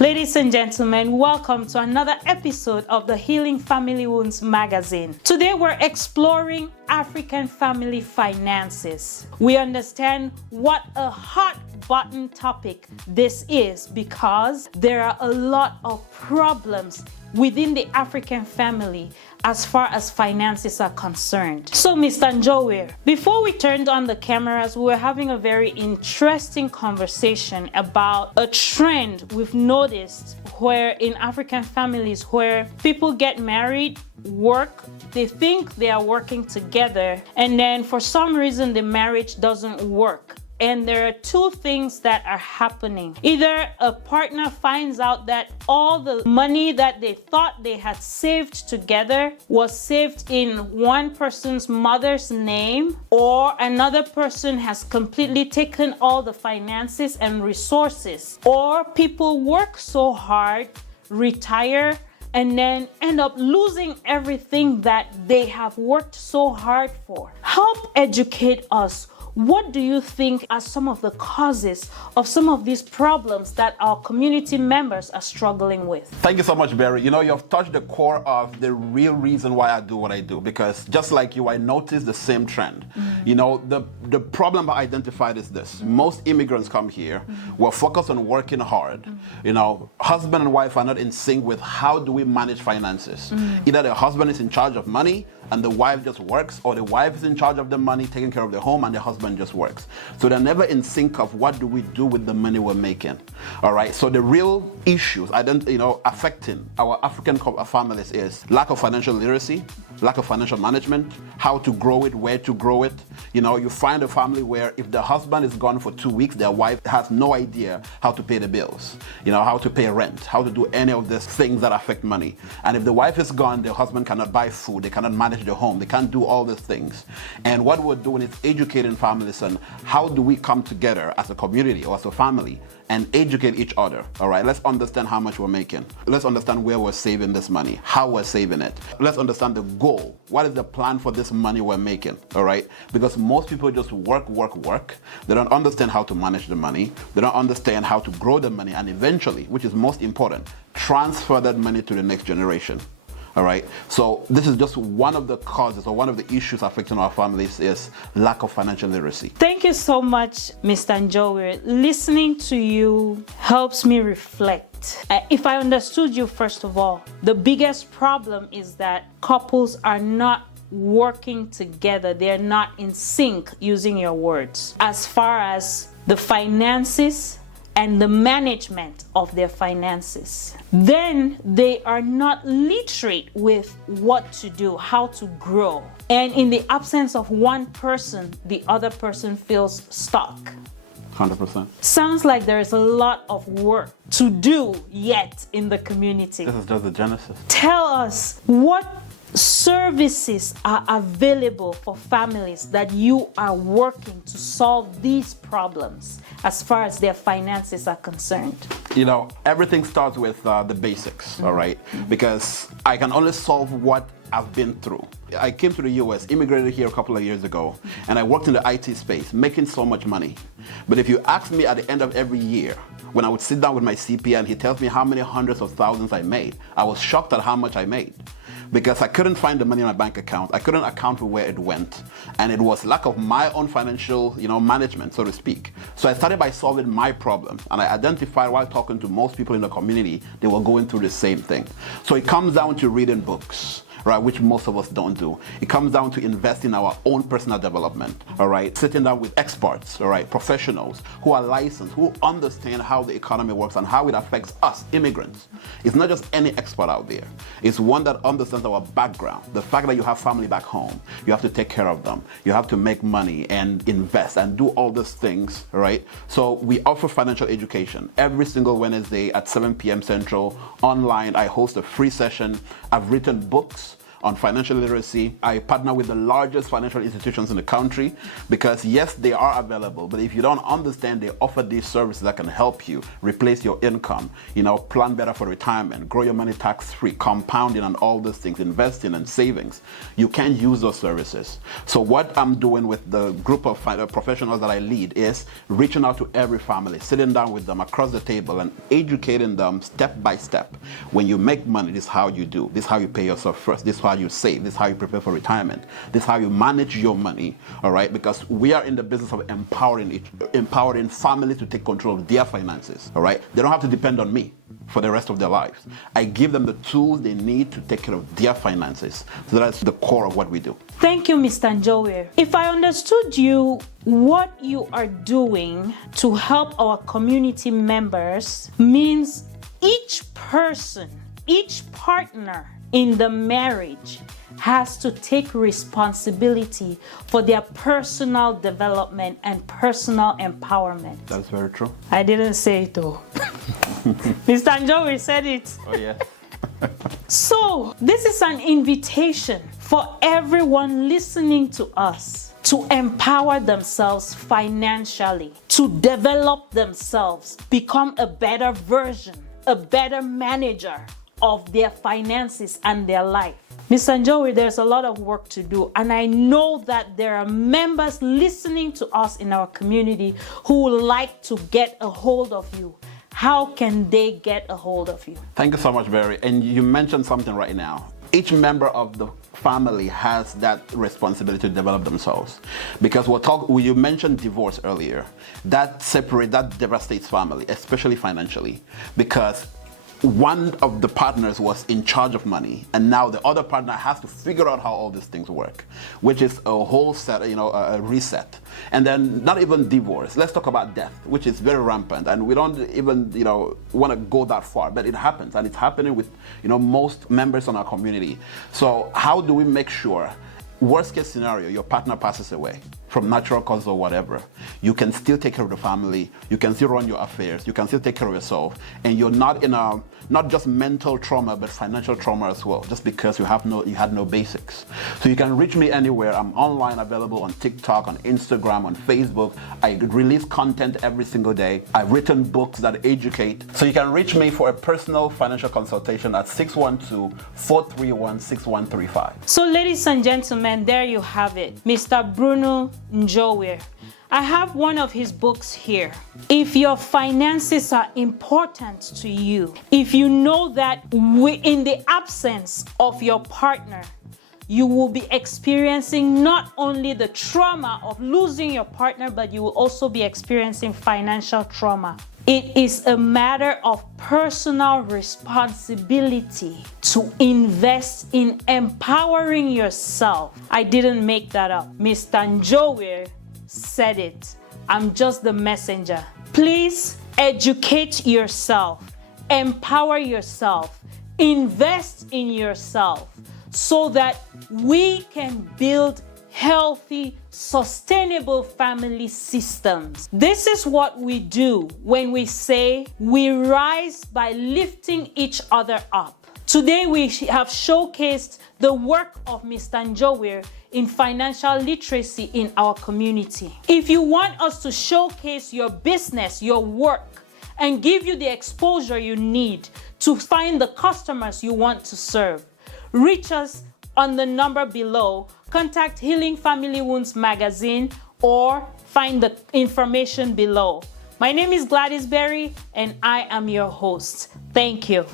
Ladies and gentlemen, welcome to another episode of the Healing Family Wounds magazine. Today we're exploring African family finances. We understand what a hot button topic this is because there are a lot of problems within the African family as far as finances are concerned. So, Mr. Njowir, before we turned on the cameras, we were having a very interesting conversation about a trend we've noticed where in African families where people get married, work, they think they are working together, and then for some reason the marriage doesn't work. And there are two things that are happening. Either a partner finds out that all the money that they thought they had saved together was saved in one person's mother's name, or another person has completely taken all the finances and resources. Or people work so hard, retire, and then end up losing everything that they have worked so hard for. Help educate us. What do you think are some of the causes of some of these problems that our community members are struggling with? Thank you so much, Beri. You know, you've touched the core of the real reason why I do what I do, because just like you, I noticed the same trend. You know, the problem I identified is this. Most immigrants come here, we're focused on working hard. You know, husband and wife are not in sync with how do we manage finances. Either the husband is in charge of money and the wife just works, or the wife is in charge of the money, taking care of the home, and the husband just works. So they're never in sync of what do we do with the money we're making. All right, so the real issues affecting our African families is lack of financial literacy, lack of financial management, how to grow it, where to grow it. You know, you find a family where if the husband is gone for 2 weeks, their wife has no idea how to pay the bills, you know, how to pay rent, how to do any of these things that affect money. And if the wife is gone, the husband cannot buy food, they cannot manage the home, they can't do all these things. And what we're doing is educating families on how do we come together as a community or as a family and educate each other. All right, let's understand how much we're making. Let's understand where we're saving this money, how we're saving it. Let's understand the goal. What is the plan for this money we're making? All right, because most people just work. They don't understand how to manage the money. They don't understand how to grow the money, and eventually, which is most important, transfer that money to the next generation. All right, so this is just one of the causes or one of the issues affecting our families is lack of financial literacy. Thank you so much, Mr. Njowir. Listening to you helps me reflect. If I understood you, first of all, the biggest problem is that couples are not working together. They're not in sync, using your words, as far as the finances and the management of their finances. Then they are not literate with what to do, how to grow. And in the absence of one person, the other person feels stuck. 100%. Sounds like there is a lot of work to do yet in the community. This is just the genesis. Tell us, what services are available for families that you are working to solve these problems as far as their finances are concerned? You know, everything starts with the basics, all right? Because I can only solve what I've been through. I came to the US, immigrated here a couple of years ago, and I worked in the IT space, making so much money. But if you ask me at the end of every year, when I would sit down with my CPA and he tells me how many hundreds of thousands I made, I was shocked at how much I made. Because I couldn't find the money in my bank account. I couldn't account for where it went. And it was lack of my own financial, management, so to speak. So I started by solving my problem. And I identified while talking to most people in the community, they were going through the same thing. So it comes down to reading books, right, which most of us don't do. It comes down to investing in our own personal development, all right? Sitting down with experts, all right, professionals who are licensed, who understand how the economy works and how it affects us, immigrants. It's not just any expert out there. It's one that understands our background, the fact that you have family back home, you have to take care of them, you have to make money and invest and do all these things, all right? So we offer financial education every single Wednesday at 7 p.m. Central. Online, I host a free session. I've written books on financial literacy. I partner with the largest financial institutions in the country because yes, they are available, but if you don't understand, they offer these services that can help you replace your income, plan better for retirement, grow your money tax-free, compounding and all those things, investing and savings. You can use those services. So what I'm doing with the group of professionals that I lead is reaching out to every family, sitting down with them across the table and educating them step by step. When you make money, this is how you do. This is how you pay yourself first. This is how you save. This is how you prepare for retirement. This is how you manage your money, all right? Because we are in the business of empowering families to take control of their finances, all right? They don't have to depend on me for the rest of their lives. I give them the tools they need to take care of their finances. So that's the core of what we do. Thank you, Mr. Njowir. If I understood you, what you are doing to help our community members means each person, each partner in the marriage has to take responsibility for their personal development and personal empowerment. That's very true. I didn't say it though. Mr. Njowir said it. Oh yeah. So this is an invitation for everyone listening to us to empower themselves financially, to develop themselves, become a better version, a better manager of their finances and their life. Mr. Njowir, there's a lot of work to do, and I know that there are members listening to us in our community who would like to get a hold of you. How can they get a hold of you? Thank you so much, Beri. And you mentioned something right now. Each member of the family has that responsibility to develop themselves. Because you mentioned divorce earlier. That devastates family, especially financially. Because one of the partners was in charge of money, and now the other partner has to figure out how all these things work, which is a whole set, a reset. And then not even divorce. Let's talk about death, which is very rampant, and we don't even, want to go that far, but it happens, and it's happening with, most members in our community. So how do we make sure, worst case scenario, your partner passes away from natural causes or whatever, you can still take care of the family, you can still run your affairs, you can still take care of yourself, and you're not in not just mental trauma, but financial trauma as well, just because you had no basics. So you can reach me anywhere. I'm online, available on TikTok, on Instagram, on Facebook. I release content every single day. I've written books that educate. So you can reach me for a personal financial consultation at 612-431-6135. So ladies and gentlemen, there you have it. Mr. Bruno Njowir. I have one of his books here. If your finances are important to you, if you know that in the absence of your partner, you will be experiencing not only the trauma of losing your partner, but you will also be experiencing financial trauma. It is a matter of personal responsibility to invest in empowering yourself. I didn't make that up. Mr. Njowir said it. I'm just the messenger. Please educate yourself, empower yourself, invest in yourself so that we can build healthy, sustainable family systems. This is what we do when we say we rise by lifting each other up. Today we have showcased the work of Mr. Njowir in financial literacy in our community. If you want us to showcase your business, your work, and give you the exposure you need to find the customers you want to serve, reach us on the number below, contact Healing Family Wounds Magazine, or find the information below. My name is Gladys Beri, and I am your host. Thank you.